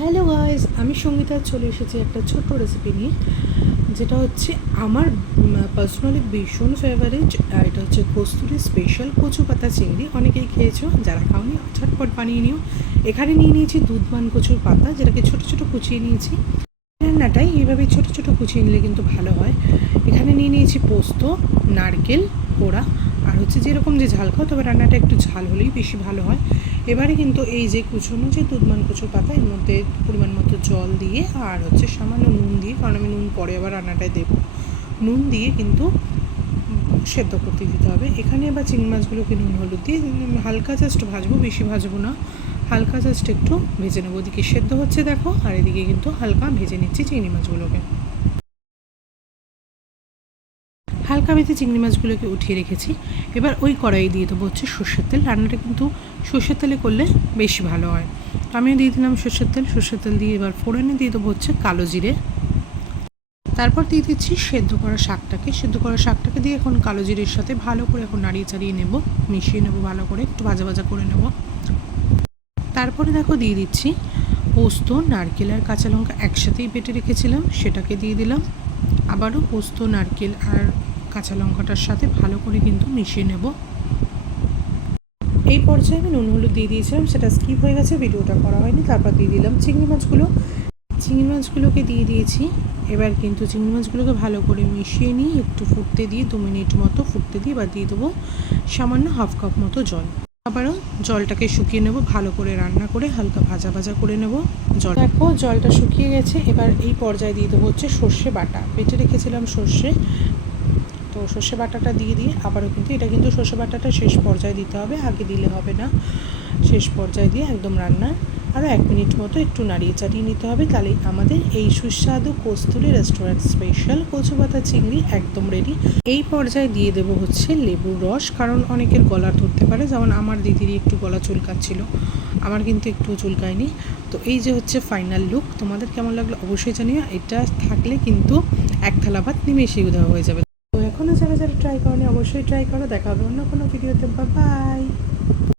Hello guys আমি সঙ্গীতা চলে এসেছি একটা ছোট্ট রেসিপি নিয়ে, যেটা হচ্ছে আমার পার্সোনালি ভীষণ ফেভারিট এটা হচ্ছে কস্তুরি স্পেশাল কচু পাতা চিংড়ি। অনেকেই খেয়েছো, যারা খাওনি, ঝটপট বানিয়ে নিও। এখানে নিয়ে নিয়েছি দুধমান কচুর পাতা, যেটাকে ছোট ছোট কুচিয়ে নিয়েছি। রান্নাটাই এইভাবে ছোট ছোট কুচিয়ে নিলে কিন্তু ভালো হয়। এখানে নিয়ে নিয়েছি পোস্ত, নারকেল, কোড়া, আর হচ্ছে যেরকম যে ঝাল খাও, তবে রান্নাটা একটু ঝাল হলেই বেশি ভালো হয়। এবারে কিন্তু এই যে কুচোনো যে দুধমান কুচো পাতা, এর মধ্যে পরিমাণ মতো জল দিয়ে আর হচ্ছে সামান্য নুন দিয়ে, কারণ আমি নুন পরে আবার রান্নাটায় দেবো। নুন দিয়ে কিন্তু সেদ্ধ করতে দিতে হবে। এখানে আবার চিংড়ি মাছগুলোকে নুন, হলুদ দিয়ে হালকা জাস্ট ভাজবো, বেশি ভাজবো না। হালকা জাস্ট একটু ভেজে নেব। ওদিকে সেদ্ধ হচ্ছে দেখো, আর এদিকে কিন্তু হালকা ভেজে নিচ্ছি চিংড়ি মাছগুলোকে। হালকা ভেজে চিংড়ি মাছগুলোকে উঠিয়ে রেখেছি। এবার ওই কড়াই দিয়ে দেবো হচ্ছে সর্ষের তেল। রান্নাটা কিন্তু সর্ষের তেলে করলে বেশি ভালো হয়। তো আমিও দিয়ে দিলাম সর্ষের তেল। সর্ষের তেল দিয়ে এবার ফোড়নে দিয়ে দেবো হচ্ছে কালো জিরে। তারপর দিয়ে দিচ্ছি সেদ্ধ করা শাকটাকে। সেদ্ধ করা শাকটাকে দিয়ে এখন কালো জিরের সাথে ভালো করে এখন নাড়িয়ে চাড়িয়ে নেব। মিশিয়ে নেব ভালো করে। একটু ভাজা ভাজা করে নেব। তারপরে দেখো দিয়ে দিচ্ছি পোস্ত, নারকেল আর কাঁচা লঙ্কা একসাথেই বেটে রেখেছিলাম। সেটাকে দিয়ে দিলাম। আবারও পোস্ত, নারকেল আর কাঁচা লঙ্কাটার সাথে ভালো করে কিন্তু মিশিয়ে নেব। এই পর্যায়ে আমি নুন, হলুদ দিয়ে দিয়েছিলাম, সেটা স্কিপ হয়ে গেছে, ভিডিওটা করা হয়নি, তারপর দিয়ে দিলাম চিংড়ি মাছগুলো। চিংড়ি মাছগুলোকে দিয়ে দিয়েছি, এবার কিন্তু চিংড়ি মাছগুলোকে ভালো করে মিশিয়ে নিয়ে একটু ফুটতে দিয়ে, দু মিনিট মতো ফুটতে দিয়ে এবার দিয়ে দেবো সামান্য হাফ কাপ মতো জল। আবারও জলটাকে শুকিয়ে নেব, ভালো করে রান্না করে হালকা ভাজা ভাজা করে নেব। জল দেখো, জলটা শুকিয়ে গেছে, এবার এই পর্যায়ে দিয়ে দেবো হচ্ছে সর্ষে বাটা। বেটে রেখেছিলাম সর্ষে। তো সর্ষে বাটাটা দিয়ে দিয়ে আবারও কিন্তু এটা কিন্তু সর্ষে বাটাটা শেষ পর্যায়ে দিতে হবে, আগে দিলে হবে না। শেষ পর্যায়ে দিয়ে একদম রান্নার আরও এক মিনিট মতো একটু নাড়িয়ে চাড়িয়ে নিতে হবে। তাহলে আমাদের এই সুস্বাদু কস্তুরি রেস্টুরেন্ট স্পেশাল কচু পাতা চিংড়ি একদম রেডি এই পর্যায়ে দিয়ে দেবো হচ্ছে লেবুর রস, কারণ অনেকের গলা ধরতে পারে, যেমন আমার দিদিরই একটু গলা চুলকাচ্ছিল, আমার কিন্তু একটু চুলকায়নি। তো এই যে হচ্ছে ফাইনাল লুক তোমাদের কেমন লাগল অবশ্যই জানিও, এটা থাকলে কিন্তু এক থালা ভাত নিমেষেই উধাও হয়ে যাবে। এখনও যারা যারা ট্রাই করনি, অবশ্যই ট্রাই করো। দেখা হবে অন্য কোনো ভিডিওতে বা বাই